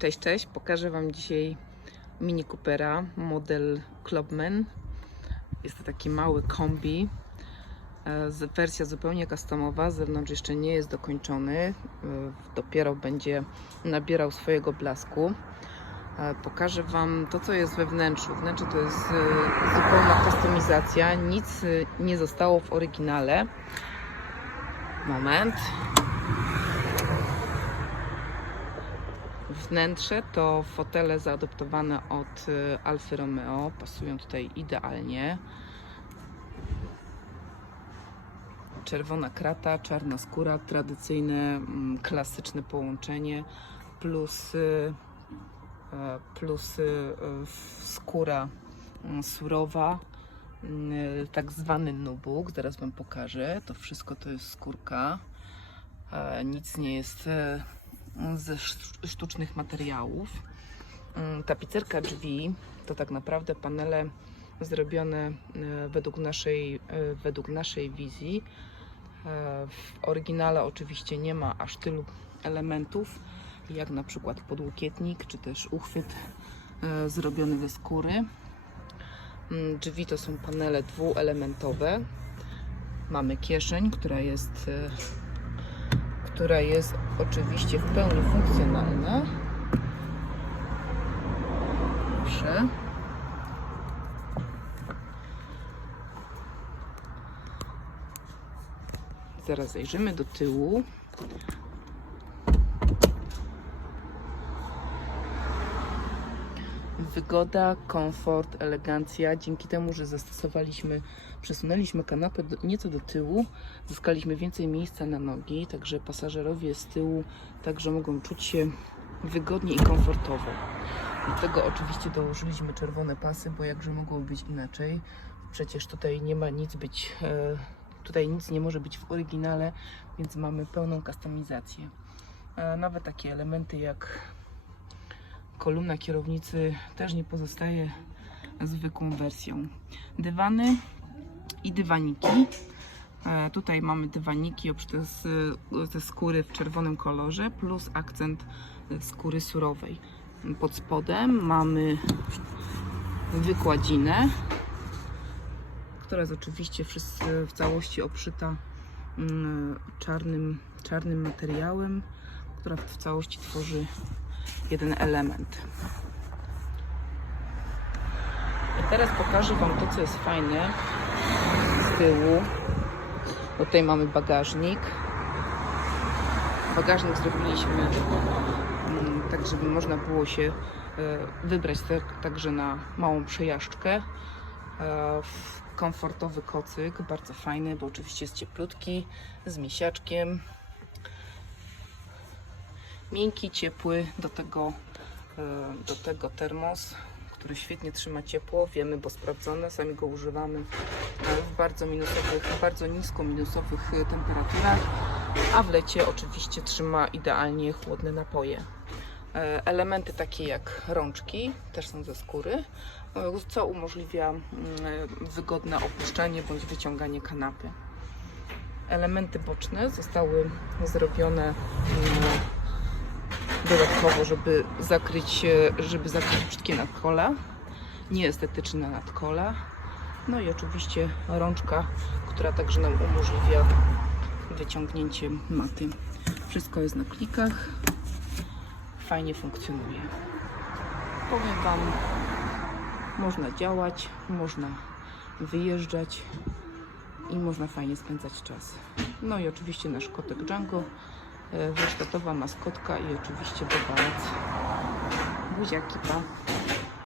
Cześć, cześć. Pokażę Wam dzisiaj Mini Coopera, model Clubman. Jest to taki mały kombi. E, Wersja zupełnie customowa, zewnątrz jeszcze nie jest dokończony. E, Dopiero będzie nabierał swojego blasku. E, Pokażę Wam to, co jest we wnętrzu. Wnętrze to jest zupełna kustomizacja. Nic nie zostało w oryginale. Moment. Wnętrze to fotele zaadoptowane od y, Alfy Romeo. Pasują tutaj idealnie. Czerwona krata, czarna skóra, tradycyjne, mm, klasyczne połączenie, plus, y, plus y, skóra mm, surowa, tak zwany nubuk. Zaraz Wam pokażę. To wszystko to jest skórka. E, Nic nie jest e, ze sztu- sztucznych materiałów. Mm, Tapicerka drzwi to tak naprawdę panele zrobione e, według naszej, e, według naszej wizji. E, W oryginale oczywiście nie ma aż tylu elementów, jak na przykład podłokietnik, czy też uchwyt zrobiony ze skóry. Mm, Drzwi to są panele dwuelementowe. Mamy kieszeń, która jest która jest oczywiście w pełni funkcjonalna. Proszę. Zaraz zajrzymy do tyłu. Wygoda, komfort, elegancja. Dzięki temu, że zastosowaliśmy, przesunęliśmy kanapę do, nieco do tyłu, zyskaliśmy więcej miejsca na nogi, także pasażerowie z tyłu także mogą czuć się wygodnie i komfortowo. Do tego oczywiście dołożyliśmy czerwone pasy, bo jakże mogło być inaczej. Przecież tutaj nie ma nic być, e, tutaj nic nie może być w oryginale, więc mamy pełną kustomizację. E, Nawet takie elementy jak kolumna kierownicy też nie pozostaje zwykłą wersją. Dywany i dywaniki. E, Tutaj mamy dywaniki obszyte ze skóry w czerwonym kolorze plus akcent skóry surowej. Pod spodem mamy wykładzinę, która jest oczywiście w całości obszyta mm, czarnym, czarnym materiałem, która w całości tworzy jeden element. Teraz pokażę Wam to, co jest fajne z tyłu. Tutaj mamy bagażnik. Bagażnik zrobiliśmy mm, tak, żeby można było się e, wybrać tak, także na małą przejażdżkę. E, Komfortowy kocyk, bardzo fajny, bo oczywiście jest cieplutki, z misiaczkiem. Miękki, ciepły, do tego, e, do tego termos, który świetnie trzyma ciepło, wiemy, bo sprawdzone, sami go używamy w bardzo minusowych, bardzo nisko minusowych e, temperaturach, a w lecie oczywiście trzyma idealnie chłodne napoje. E, Elementy takie jak rączki też są ze skóry, co umożliwia mm, wygodne opuszczanie bądź wyciąganie kanapy. Elementy boczne zostały zrobione mm, dodatkowo, żeby zakryć, żeby zakryć brzydkie nadkola, nieestetyczne nadkola. No i oczywiście rączka, która także nam umożliwia wyciągnięcie maty. Wszystko jest na klikach, fajnie funkcjonuje. Powiem Wam, można działać, można wyjeżdżać i można fajnie spędzać czas. No i oczywiście nasz kotek Django, warsztatowa maskotka i oczywiście bobałec. Buziaki, pa!